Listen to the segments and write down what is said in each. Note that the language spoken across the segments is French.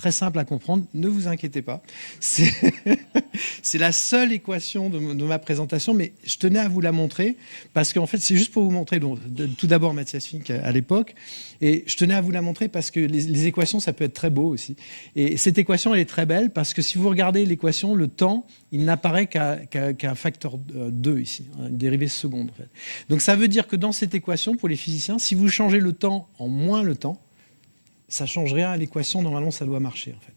très simple à comprendre, ne vous inquiétez pas. C'est c'est la seule équation de ma présentation, mais je tenais à vous la montrer, parce qu'en fait, c'est juste pour vous montrer, donc, tout d'abord Matthias Fink à l'époque, et je tenais à vous la montrer parce que les équations, ça peut être très beau aussi. Et cette équation, elle est très belle, parce que si vous regardez l'équation, le temps, il n'apparaît qu'à facteur 2 ici, une dérivée seconde en fait. Donc ça veut dire que dans cette équation, pour les physiciens, si vous changez le temps en moins le temps, ça ne change rien à l'équation, normalement ça doit marcher en fait.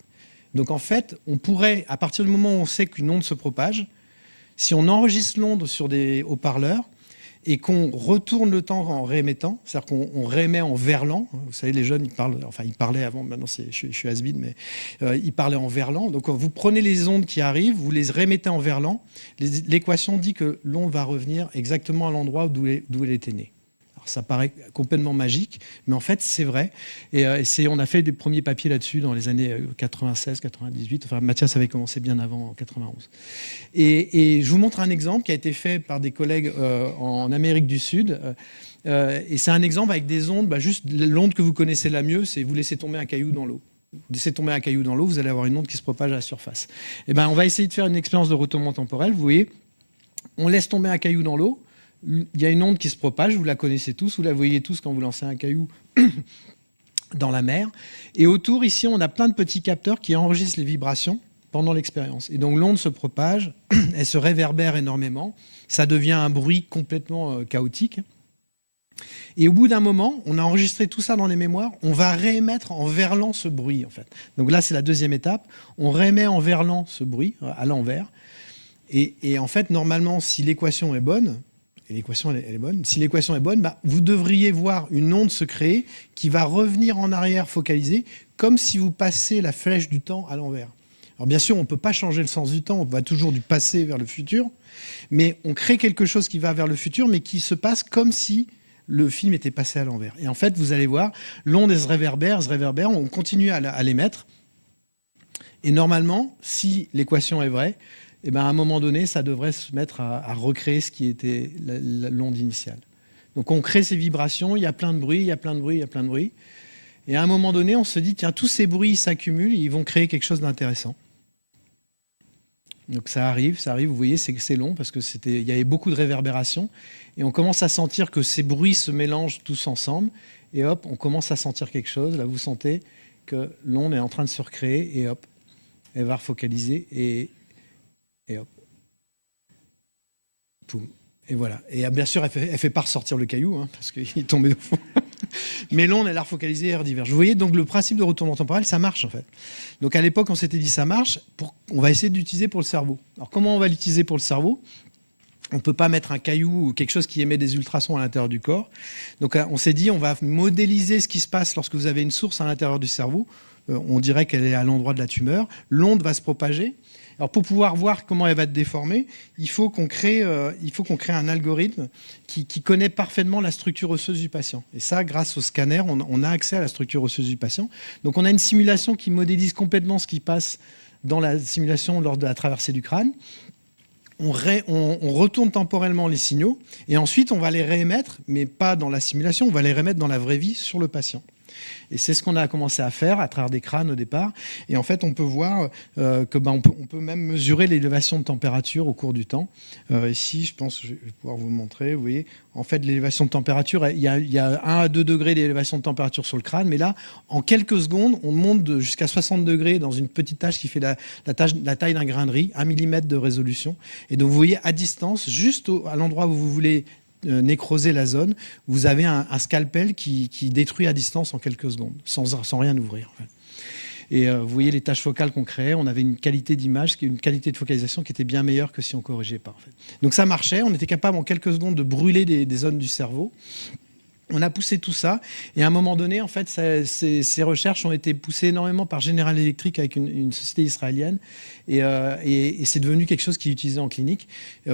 Donc en fait, on pourrait, à partir du moment où on sait qu'une onde se propage, si on enregistre l'onde sur des haut-parleurs et qu'on retourne le temps en réémettant, c'est-à-dire qu'on réémet en verlan, vous savez les jeunes ils parlent, enfin ils parlaient avant, maintenant je suis has-been, mais ils parlaient en verlan, donc vous prenez les ondes qui arrivent, vous les réémettez en verlan, l'équation dit que l'onde va revenir exactement à l'endroit d'où elle était née. Ça paraît complètement magique, mais en fait, c'est vrai. Et on a fait des premiers papiers là-dessus dans les années 96, 98. Enfin, Mathias avait commencé bien avant, en 91. Et je vous montre un exemple qui a été fait par des collègues en Amérique du Sud. Et c'est un exemple avec des ondes, juste l'onde que vous connaissez la mieux, c'est vous laissez tomber un caillou dans l'eau. Vous laissez tomber un caillou dans l'eau, vous allez avoir une onde qui se propage à la surface. Et ben, on va essayer de faire une expérience de retournement temporel. Vous voyez, on laisse tomber un caillou dans l'eau. Il y a une onde qui se propage, vous la connaissez tous, vous la voyez tous quand vous lancez un caillou dans la mer. Et autour, ici, on a plein de petits capteurs qui enregistrent les vibrations pendant l'expérience. Et donc l'onde se propage, elle se réverbère énormément, ça devient un bruit complètement chaotique. Et au bout d'un moment, on a enregistré tout ça dans les mémoires, on va réémettre en verlan ce bruit, en fait. Donc là, c'est la deuxième étape. On réémet en verlan ce bruit, à l'envers. Et en fait, normalement, si l'équation est bonne, et l'équation elle est bonne. Si l'équation est bonne, vous devriez voir une onde se créer qui va revenir en arrière focalisée, comme si vous passez la flèche du temps à l'envers. Alors bien sûr, on ne peut pas changer le sens du temps, on va toujours du passé vers le futur, mais on crée quelque chose qui va vers le futur, mais qui se passe comme si le film était passé à l'envers. Et en fait, vous allez voir, l'onde elle se réverbère, on continue à l'émettre. Et normalement, si l'équation est vraie, et à un moment donné, ça devrait se mettre à recréer ce qui était l'onde initiale. Donc on crée ces vibrations, il y a plein de bruit, il y a plein de bruit, il y a plein de bruit. Et à un moment donné, on se dit, tiens, tous ces bruits s'accumulent, ils vont créer quelque chose d'intéressant. Donc ça arrive, vous voyez, c'est long parce qu'il y avait beaucoup de réverbération. Et on commence à sentir que ces bruits se mélangent tous ensemble. Et hop, on commence à sentir quelque chose. Là, vous sentez que l'onde est en train de se recréer. Et hop, elle va refocaliser et hop. Poum. Et voilà. Et bien sûr, elle fait pas ressortir le caillou, hein, parce qu'il est tombé au fond. Mais l'onde, elle a refocalisé et elle diverge. Vous voyez, donc le principe de retournement temporel, ça marche en fait. Donc à l'époque, on s'était dit ça marche, on va essayer d'utiliser pour le cerveau. Alors comment on va l'utiliser pour le cerveau ? On ne peut pas mettre un caillou ou quelque chose qui émet des ultrasons à l'intérieur du corps. Donc on s'est dit, on va modéliser ce qui se passe lorsque vous avez une source à l'intérieur du cerveau. On dirait qu'elle est à l'endroit de la tumeur. L'onde va se propager. Alors pour pouvoir voir comment elle va être déformée, il faut qu'on crée un algorithme qui connaît parfaitement la structure osseuse du patient. Et ça, grâce au scanner, on a accès à la structure osseuse du patient. Donc on a une simulation qui modélise complètement ce qui passe dans la simulation lors de la traversée du crâne. On retourne temporellement les signaux et ensuite on va les réémettre, mais pas dans la simulation, on va les réémettre dans la vraie vie sur le patient. Et c'est ce qu'on a commencé à faire à travers des crânes au départ. Et en fait, on peut voir on peut même mesurer l'élévation de température au cours du temps. Ici, je pense que je vais pouvoir vous le montrer. Vous voyez, en fait, l'élévation de température, il y a 1 à 2 degrés d'élévation de température sur le crâne. Mais là, en quelques secondes, on monte jusqu'à 60 degrés dans une petite tache qui fait la taille d'un grain de riz, 1 millimètre de résolution. Et donc, vous voyez, à distance, juste à l'endroit où vous voulez nécroser la zone, vous avez un scalpel qui détruit à distance en quelques secondes, sans rien ouvrir. En fait. Et vous voyez les taches focales qu'on créait, on avait une qualité d'image, une qualité de focalisation qui était bien meilleure que si on ne corrigeait pas. En fait. Donc ça marchait, on était capable en quelques secondes de brûler des zones du cerveau. On a poussé tout ça et à un moment donné, en fait, ces recherches ont été poussées énormément par General Electric avec une société israélienne et c'est devenu quelque chose qui est utilisé en clinique. Il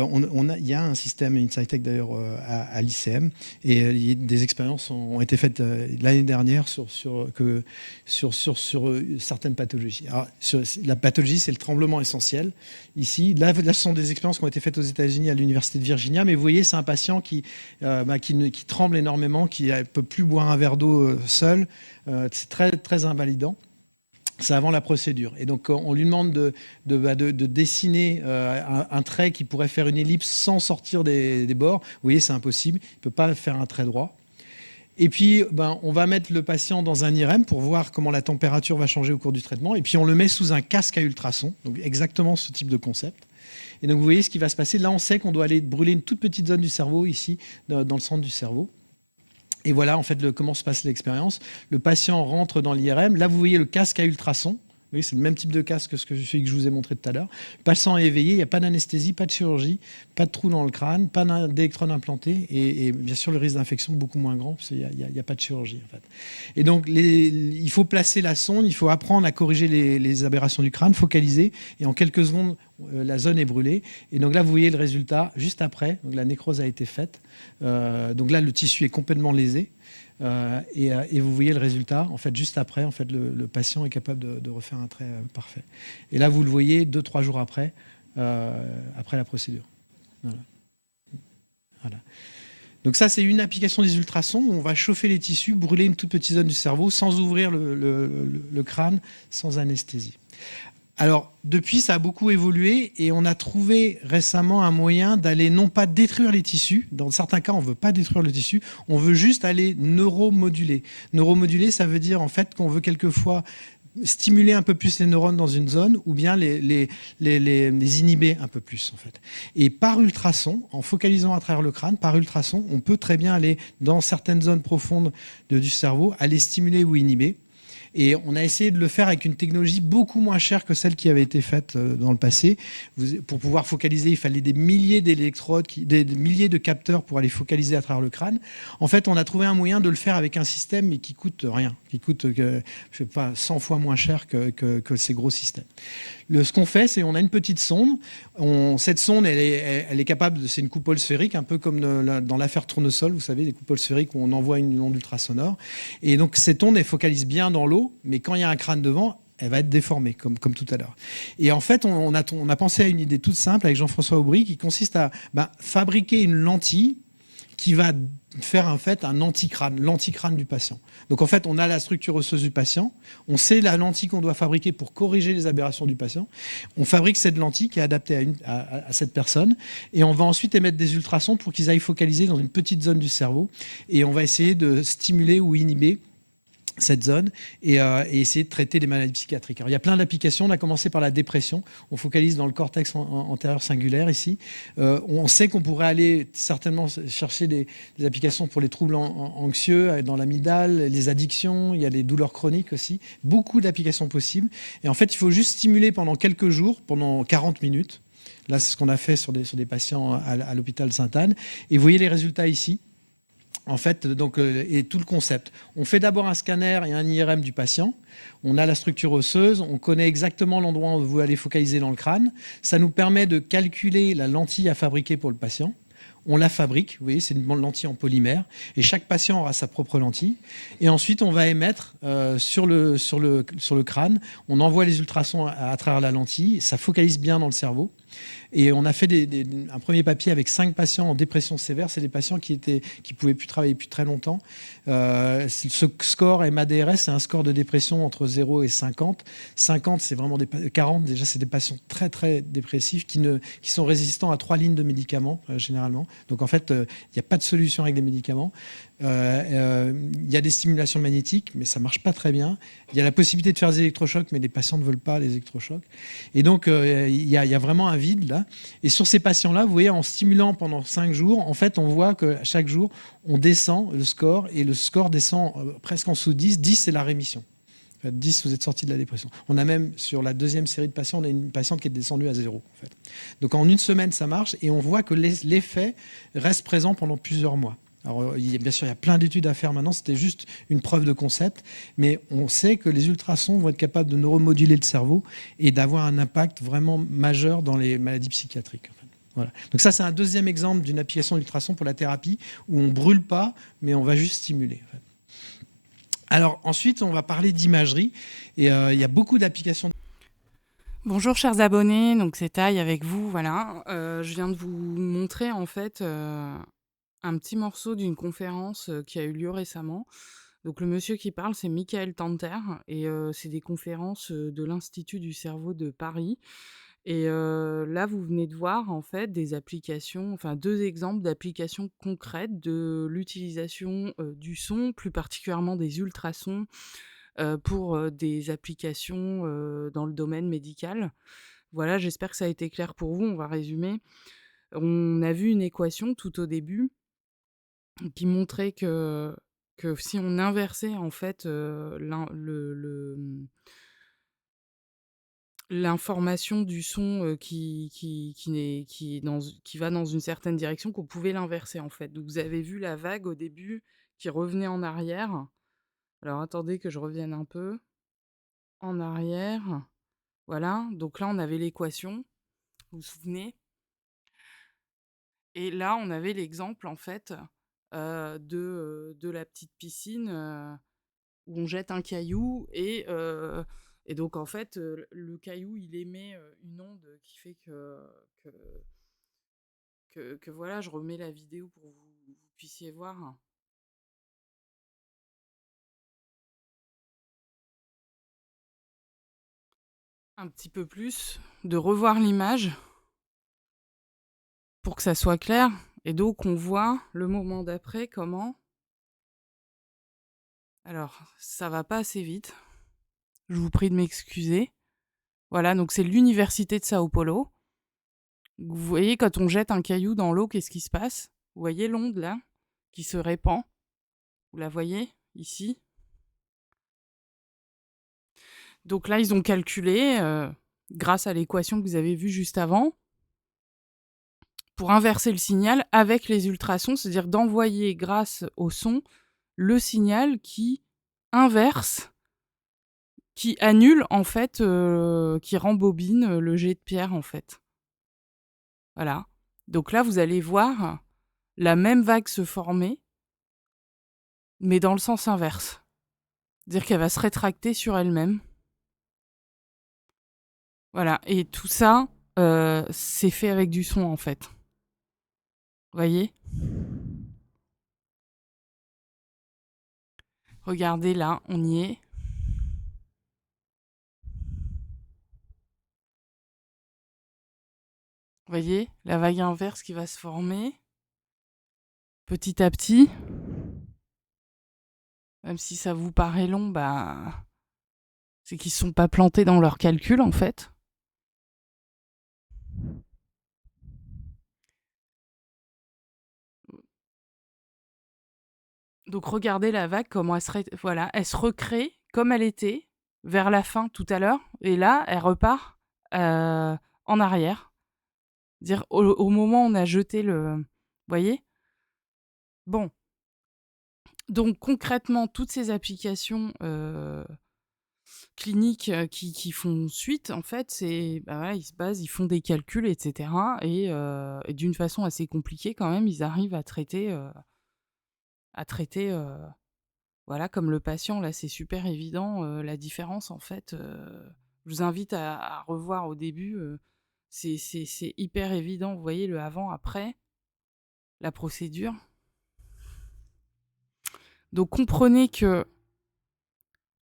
y a un système Insightec d'ailleurs à l'ICM et des expériences ont été faites l'année dernière sur certaines pathologies. Alors, la pathologie, c'est le tremblement essentiel. Ici, là, ce sont des expériences qui ont été faites aux États-Unis à l'université de Virginia, mais vous voyez, c'est un patient qui tremble énormément, qui ne peut plus boire un verre d'eau seul. C'est très, très invalidant. C'est avant la procédure. Et donc, on lui demande de dessiner un trait qui pourrait faire une ellipse sans sortir des bords. Vous voyez, c'est impossible. Il ne peut pas faire un trait droit. Et puis, on va mettre le patient dans un IRM pour voir comment la température va changer au cours du traitement. Et puis, on le met sous un casque à ultrasons. Donc, exactement ce type de concept. Et donc, vous voyez ce qui va se passer. Là, on sait qu'on doit aller brûler une toute petite zone du cerveau, ici, dans le centre du cerveau. Et voilà, en fait, comment se passe l'expérience. Le patient rentre dans l'IRM. Là, vous voyez le casque à ultrasons. Vous voyez, c'est le même type de casque que celui que je vous ai montré tout à l'heure. Le patient est éveillé, il n'y a pas d'anesthésie, pas de chirurgie, pas de trou dans le crâne, pas d'électrode implantée et bien sûr le risque d'infection beaucoup moins grand parce qu'il n'y a pas de chirurgie en fait. Et donc il faut placer la sonde, il faut apprendre à corriger les aberrations du crâne, focaliser et en quelques secondes la zone est brûlée. Et donc là vous voyez le résultat juste après. Donc la nécrose a été faite. Donc là le tissu est complètement lésé. Et vous voyez le résultat, en fait, juste après, en fait, le patient est capable de refaire un trait parfait. Et là, vous le voyez 2-3 jours après, après la procédure. Voilà. Donc ça, c'est une application des ultrasons où on va chauffer les tissus, brûler une toute petite zone du cerveau sans ouvrir le crâne, sans anesthésie. Alors, depuis, ça a beaucoup évolué et on a trouvé récemment un moyen d'aller non pas détruire les tissus. Dans certains cas, on ne veut pas détruire le tissu, on veut juste aller neuromoduler. Neuromoduler, ça veut dire en fait qu'on veut quelquefois stimuler un peu plus les neurones dans une zone ou bien les inhiber un peu plus en fait. Et par ultrason, en focalisant à travers le crâne, par ultrason, on peut très bien aller dans certaines zones profondes du cerveau, aller stimuler ou inhiber. Et on a essayé de le faire avec une technologie beaucoup moins chère que celle qui avait été faite dans le passé. Pour pouvoir focaliser, il fallait des milliers d'électrodes, des milliers de capteurs pour aller focaliser à travers le crâne. En fait, on a trouvé un moyen de le faire avec un système mais qui coûte rien, qui coûte, je sais pas, 100 fois moins cher que ces gros systèmes. Ce qu'on fait, c'est on a une petite sonde. Cette sonde, elle est capable, c'est une coupole sphérique, un peu comme dans l'affaire Tournesol, vous savez, des coupoles sphériques où on envoie une onde ultrasonore. Et donc cette onde, elle focalise bien dans l'eau, mais quand il y a un crâne devant, elle va être déformée, comme tout à l'heure. Et en fait, on a pensé à une idée toute simple avec Jean-François Aubry qui consiste à fabriquer une lentille qui va faire en fait un anticrâne, l'anticrâne du patient. Donc en fait, on a la structure osseuse du patient, on sait la lentille qu'on doit fabriquer pour corriger les aberrations du patient, on fabrique cette lentille qui est adaptée à cette personne, et on va ensuite émettre des ultrasons pour qu'ils aillent focaliser dans une petite zone du cerveau, et on va essayer de stimuler ou inhiber cette zone et essayer de traiter des maladies psychiatriques. Alors, il y a plein d'applications. On a commencé par la dépression. On focalise dans le cortex antérieur singulaire ici. On sait qu'on pourrait aller certainement chercher des applications pour les troubles anxieux dans l'amygdale, les addictions, il y a les douleurs chroniques aussi. Beaucoup d'applications possibles. Et en fait, il faut juste stimuler pendant quelques jours, pendant 40 minutes. Là, c'est ce qu'on a fait sur des patients à l'hôpital Sainte-Anne. Et vous voyez les résultats ici. En fait, donc, et tout le concept. On fait d'abord un scanner et un IRM du patient. On a la structure osseuse, on connaît exactement l'endroit où vous allez focaliser dans le crâne. Ça nous permet de calculer la lentille à fabriquer pour le patient. On la fabrique, vous voyez, c'est une lentille en polymère, et chaque patient aura sa propre lentille. Et ensuite, on va émettre sur le crâne, on envoie les ultrasons à travers la lentille, ça focalise bien dans le cerveau. Et on a fait un premier papier avec 5 patients en dépression sévère. C'est des patients qui pouvaient plus travailler depuis très longtemps. Ce score MADRS, c'est un score de dépression entre 0 et 50. 50, c'est vraiment 40. Déjà, c'est des patients très, très dépressifs qui sont résistants à 3 lignes de médicaments, généralement. Donc, en fait, il n'y a pas de solution avec des médicaments. Il y a des stimulations magnétiques, mais ça ne marche pas très bien. Il y a la possibilité de faire des électrochocs, mais les patients ne veulent pas les électrochocs. Et donc, il y a vraiment un vide là. Et sur ces patients-là, vous voyez, en stimulant pendant 5 jours, en fait, on voit que chaque jour, on descend le score, et le score descend presque en dessous de 10. 10, c'est la rémission. En fait, 10, vous êtes sorti de la dépression. On a même, sur la deuxième série de patients, on a une patiente qui est descendue à 0. En fait. Donc, en une semaine, ça marche, et on voit que l'effet reste présent pendant plusieurs mois. Alors, bien sûr, il y a plein d'études à faire maintenant, c'était juste une preuve de concept, mais on sait que les ultrasons vont être capables de neuromoduler le cerveau et d'avoir un impact vraiment majeur dans les maladies psychiatriques. En fait. Voilà. Donc ça, c'est un deuxième exemple d'une application d'ultrasons pour la thérapie où on ne brûle pas, mais on va juste stimuler. En fait. Alors ensuite, on va parler d'imagerie, et il y a beaucoup d'applications. Bonjour chers abonnés, donc c'est Taille avec vous, voilà. Je viens de vous montrer en fait un petit morceau d'une conférence qui a eu lieu récemment Donc le monsieur qui parle, c'est Michael Tanter et c'est des conférences, de l'Institut du cerveau de Paris et là, vous venez de voir, en fait, des applications, enfin 2 exemples d'applications concrètes de l'utilisation, du son, plus particulièrement des ultrasons, pour, des applications, dans le domaine médical. Voilà, j'espère que ça a été clair pour vous. On va résumer. On a vu une équation tout au début qui montrait que si on inversait en fait, l'information du son, qui va dans une certaine direction, qu'on pouvait l'inverser en fait. Donc vous avez vu la vague au début qui revenait en arrière. Alors attendez que je revienne un peu en arrière. Voilà, donc là on avait l'équation, vous vous souvenez? Et là on avait l'exemple en fait, de la petite piscine, où on jette un caillou et donc en fait, le caillou, il émet, une onde qui fait que voilà, je remets la vidéo pour vous puissiez voir un petit peu plus, de revoir l'image pour que ça soit clair et donc on voit le moment d'après comment alors ça va pas assez vite, je vous prie de m'excuser. Voilà, donc c'est l'université de Sao Paulo. Vous voyez quand on jette un caillou dans l'eau, qu'est-ce qui se passe? Vous voyez l'onde là, qui se répand? Vous la voyez ici? Donc là, ils ont calculé, grâce à l'équation que vous avez vue juste avant, pour inverser le signal avec les ultrasons, c'est-à-dire d'envoyer grâce au son le signal qui inverse, qui annule en fait, qui rembobine le jet de pierre en fait. Voilà. Donc là, vous allez voir la même vague se former, mais dans le sens inverse. C'est-à-dire qu'elle va se rétracter sur elle-même. Voilà. Et tout ça, c'est fait avec du son en fait. Vous voyez? Regardez là, on y est. Vous voyez la vague inverse qui va se former petit à petit. Même si ça vous paraît long, bah, c'est qu'ils ne sont pas plantés dans leurs calculs en fait. Donc regardez la vague, comment voilà, elle se recrée comme elle était vers la fin tout à l'heure. Et là, elle repart en arrière. Dire au moment où on a jeté le... Vous voyez? Bon. Donc concrètement, toutes ces applications cliniques qui font suite, en fait, c'est bah voilà, ils se basent, ils font des calculs, etc. Et d'une façon assez compliquée quand même, ils arrivent à traiter voilà, comme le patient, là, c'est super évident, la différence, en fait. Je vous invite à revoir au début, c'est hyper évident. Vous voyez le avant, après, la procédure. Donc comprenez que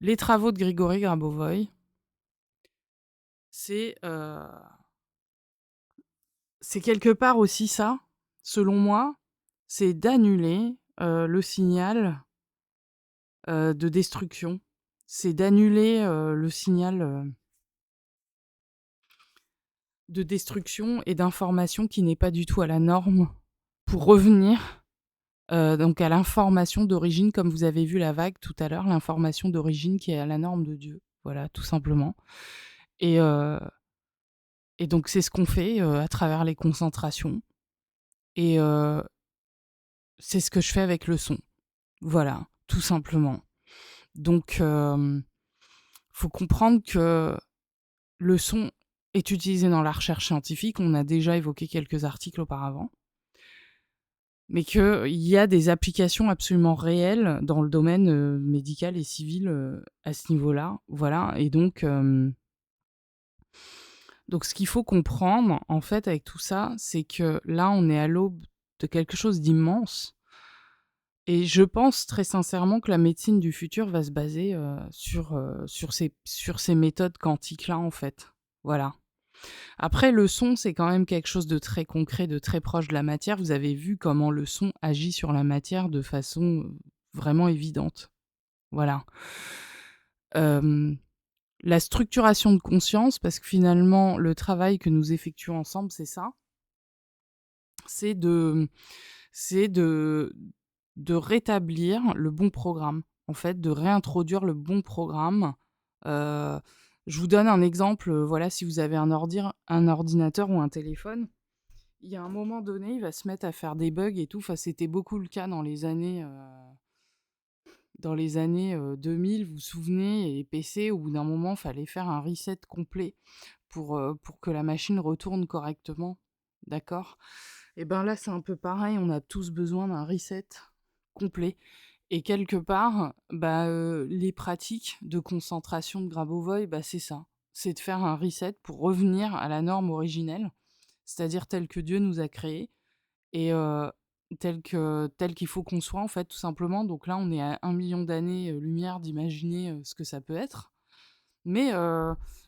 les travaux de Grigory Grabovoy, c'est quelque part aussi ça, selon moi, c'est d'annuler le signal de destruction. C'est d'annuler le signal de destruction et d'information qui n'est pas du tout à la norme pour revenir donc à l'information d'origine, comme vous avez vu la vague tout à l'heure, l'information d'origine qui est à la norme de Dieu. Voilà, tout simplement. Et, euh, et donc c'est ce qu'on fait à travers les concentrations. Et c'est ce que je fais avec le son. Voilà, tout simplement. Donc, faut comprendre que le son est utilisé dans la recherche scientifique. On a déjà évoqué quelques articles auparavant. Mais qu'il y a des applications absolument réelles dans le domaine médical et civil à ce niveau-là. Voilà. Et donc ce qu'il faut comprendre, en fait, avec tout ça, c'est que là, on est à l'aube de quelque chose d'immense. Et je pense très sincèrement que la médecine du futur va se baser, sur ces méthodes quantiques-là, en fait. Voilà. Après le son, c'est quand même quelque chose de très concret, de très proche de la matière. Vous avez vu comment le son agit sur la matière de façon, vraiment évidente. Voilà. Hem, la structuration de conscience, parce que finalement le travail que nous effectuons ensemble, c'est ça, c'est de c'est de rétablir le bon programme. En fait, de réintroduire le bon programme. Heu, je vous donne un exemple, voilà, si vous avez un ordinateur ou un téléphone, il y a un moment donné, il va se mettre à faire des bugs et tout. Enfin, c'était beaucoup le cas dans les années 2000, vous vous souvenez? Et les PC, au bout d'un moment, fallait faire un reset complet pour que la machine retourne correctement. D'accord? Et ben là, c'est un peu pareil, on a tous besoin d'un reset complet. Et quelque part, bah, les pratiques de concentration de Grabovoi, bah, c'est ça. C'est de faire un reset pour revenir à la norme originelle, c'est-à-dire telle que Dieu nous a créés et tel qu'il faut qu'on soit, en fait, tout simplement. Donc là, on est à 1 million d'années, lumière d'imaginer, ce que ça peut être. Mais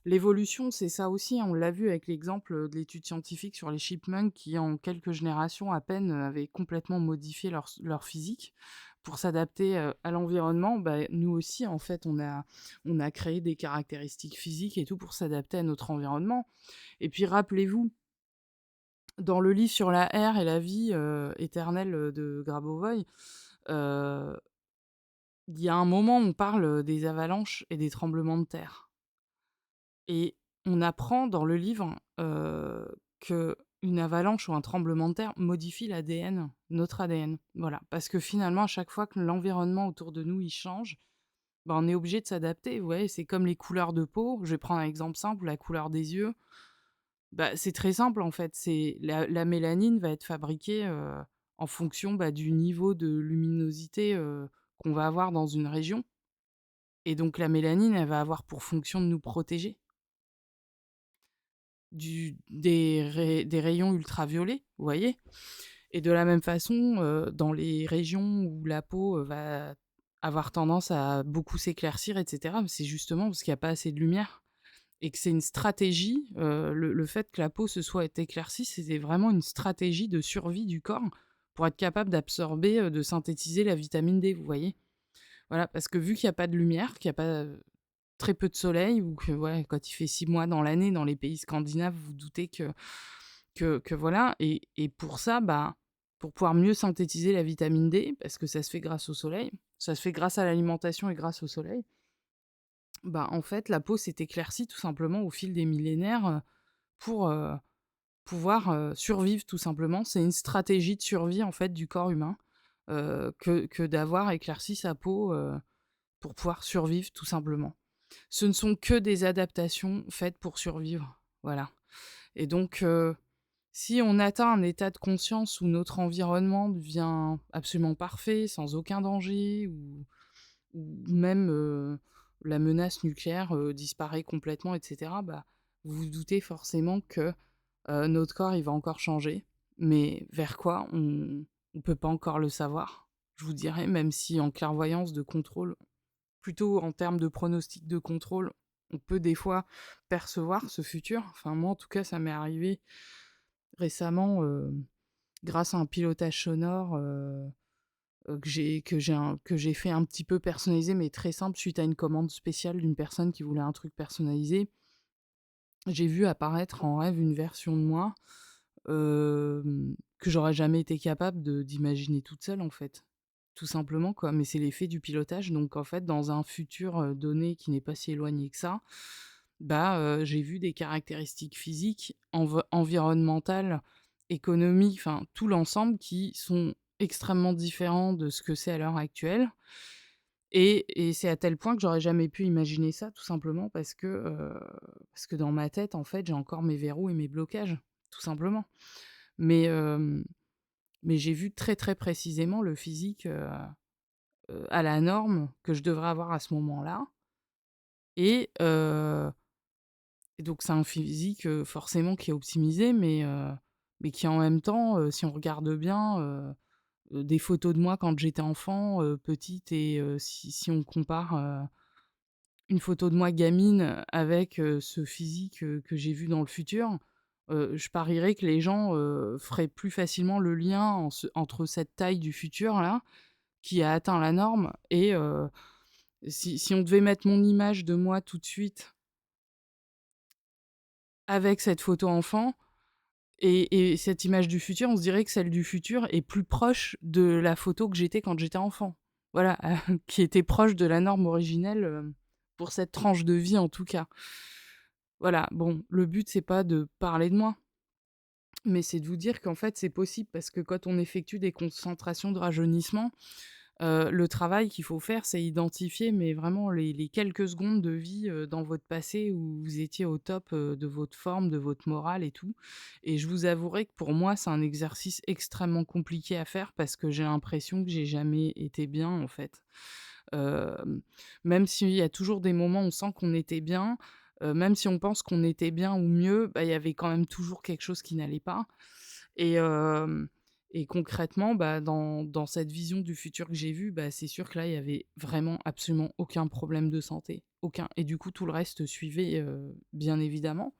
l'évolution, c'est ça aussi, hein. On l'a vu avec l'exemple, de l'étude scientifique sur les chipmunks qui, en quelques générations à peine, avaient complètement modifié leur physique pour s'adapter, à l'environnement. Bah, nous aussi, en fait, on a créé des caractéristiques physiques et tout pour s'adapter à notre environnement. Et puis rappelez-vous, dans le livre sur la R et la vie, éternelle, de Grabovoi, heu, il y a un moment où on parle, des avalanches et des tremblements de terre. Et on apprend dans le livre, qu'une avalanche ou un tremblement de terre modifie l'ADN, notre ADN. Voilà, parce que finalement, à chaque fois que l'environnement autour de nous, il change, bah, on est obligé de s'adapter. Vous voyez, c'est comme les couleurs de peau. Je vais prendre un exemple simple, la couleur des yeux. Bah, c'est très simple, en fait. C'est la mélanine va être fabriquée, en fonction, bah, du niveau de luminosité, qu'on va avoir dans une région. Et donc la mélanine, elle va avoir pour fonction de nous protéger. Des rayons ultraviolets, vous voyez? Et de la même façon, dans les régions où la peau, va avoir tendance à beaucoup s'éclaircir et cetera, c'est justement parce qu'il y a pas assez de lumière et que c'est une stratégie, le fait que la peau se soit éclaircie, c'était vraiment une stratégie de survie du corps pour être capable d'absorber, de synthétiser la vitamine D, vous voyez? Voilà, parce que vu qu'il y a pas de lumière, qu'il y a pas, très peu de soleil ou que ouais, quand il fait 6 mois dans l'année dans les pays scandinaves, vous vous doutez que voilà. Et pour ça, bah, pour pouvoir mieux synthétiser la vitamine D, parce que ça se fait grâce au soleil, ça se fait grâce à l'alimentation et grâce au soleil, bah, en fait, la peau s'est éclaircie tout simplement au fil des millénaires, pour, pouvoir, survivre tout simplement. C'est une stratégie de survie, en fait, du corps humain, que d'avoir éclairci sa peau, pour pouvoir survivre tout simplement. Ce ne sont que des adaptations faites pour survivre, voilà. Et donc, si on atteint un état de conscience où notre environnement devient absolument parfait, sans aucun danger, ou même, la menace nucléaire, disparaît complètement et cetera, bah, vous vous doutez forcément que, notre corps, il va encore changer. Mais vers quoi? On peut pas encore le savoir. Je vous dirais, même si en clairvoyance de contrôle, plutôt en termes de pronostic de contrôle, on peut des fois percevoir ce futur. Enfin, moi, en tout cas, ça m'est arrivé récemment, grâce à un pilotage sonore, que j'ai fait un petit peu personnalisé, mais très simple, suite à une commande spéciale d'une personne qui voulait un truc personnalisé. J'ai vu apparaître en rêve une version de moi, que j'aurais jamais été capable d'imaginer toute seule, en fait. Tout simplement, quoi. Mais c'est l'effet du pilotage. Donc, en fait, dans un futur, donné qui n'est pas si éloigné que ça, bah, j'ai vu des caractéristiques physiques, environnementales, économiques, enfin, tout l'ensemble qui sont extrêmement différents de ce que c'est à l'heure actuelle. Et c'est à tel point que j'aurais jamais pu imaginer ça, tout simplement parce que dans ma tête, en fait, j'ai encore mes verrous et mes blocages, tout simplement. Mais, mais j'ai vu très, très précisément le physique, à la norme que je devrais avoir à ce moment-là. Et donc c'est un physique, forcément qui est optimisé, mais qui en même temps, si on regarde bien, des photos de moi quand j'étais enfant, petite et si on compare, une photo de moi gamine avec, ce physique, que j'ai vu dans le futur, je parierais que les gens, feraient plus facilement le lien entre cette taille du futur là, qui a atteint la norme et si on devait mettre mon image de moi tout de suite avec cette photo enfant et cette image du futur, on se dirait que celle du futur est plus proche de la photo que j'étais quand j'étais enfant. Voilà, qui était proche de la norme originelle, pour cette tranche de vie en tout cas. Voilà, bon, le but c'est pas de parler de moi, mais c'est de vous dire qu'en fait c'est possible parce que quand on effectue des concentrations de rajeunissement, le travail qu'il faut faire, c'est identifier, mais vraiment les quelques secondes de vie, dans votre passé où vous étiez au top, de votre forme, de votre morale et tout. Et je vous avouerai que pour moi, c'est un exercice extrêmement compliqué à faire parce que j'ai l'impression que j'ai jamais été bien, en fait. Hem, Même s'il y a toujours des moments où on sent qu'on était bien, même si on pense qu'on était bien ou mieux, bah, il y avait quand même toujours quelque chose qui n'allait pas. Et et concrètement, bah, dans cette vision du futur que j'ai vue, bah, c'est sûr que là, il y avait vraiment absolument aucun problème de santé, aucun et du coup, tout le reste suivait, bien évidemment.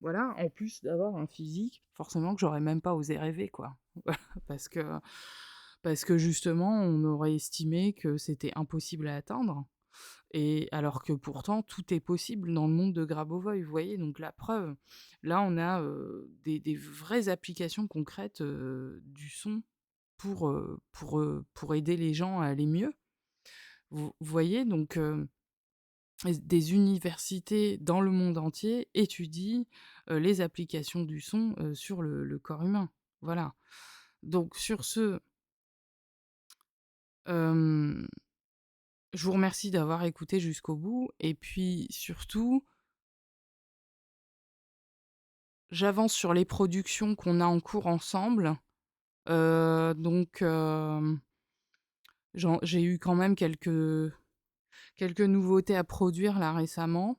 Voilà, en plus d'avoir un physique, forcément, que j'aurais même pas osé rêver, quoi. Parce que parce que justement, on aurait estimé que c'était impossible à atteindre et alors que pourtant tout est possible dans le monde de Grabovoi, vous voyez? Donc la preuve, là on a, des vraies applications concrètes, du son pour aider les gens à aller mieux. Vous voyez? Donc des universités dans le monde entier étudient, les applications du son, sur le corps humain. Voilà. Donc sur ce, hem, je vous remercie d'avoir écouté jusqu'au bout et puis surtout j'avance sur les productions qu'on a en cours ensemble, donc j'ai eu quand même quelques nouveautés à produire là récemment,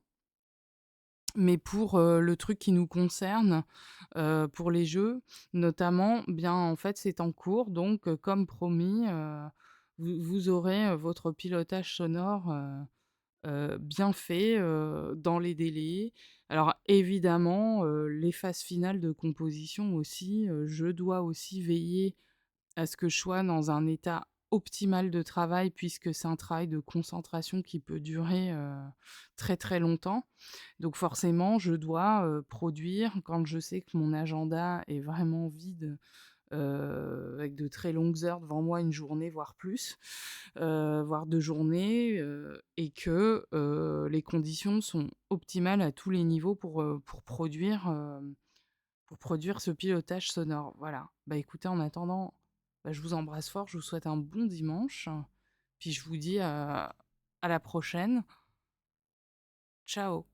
mais pour, le truc qui nous concerne, pour les jeux notamment, bien, en fait, c'est en cours donc comme promis, vous aurez, votre pilotage sonore, bien fait, dans les délais. Alors évidemment, les phases finales de composition aussi, je dois aussi veiller à ce que je sois dans un état optimal de travail puisque c'est un travail de concentration qui peut durer, très, très longtemps. Donc forcément, je dois, produire quand je sais que mon agenda est vraiment vide, avec de très longues heures devant moi, une journée, voire plus, voire 2 journées, et que, les conditions sont optimales à tous les niveaux pour produire ce pilotage sonore. Voilà. Bah, écoutez, en attendant, bah, je vous embrasse fort, je vous souhaite un bon dimanche, puis je vous dis, à la prochaine. Ciao.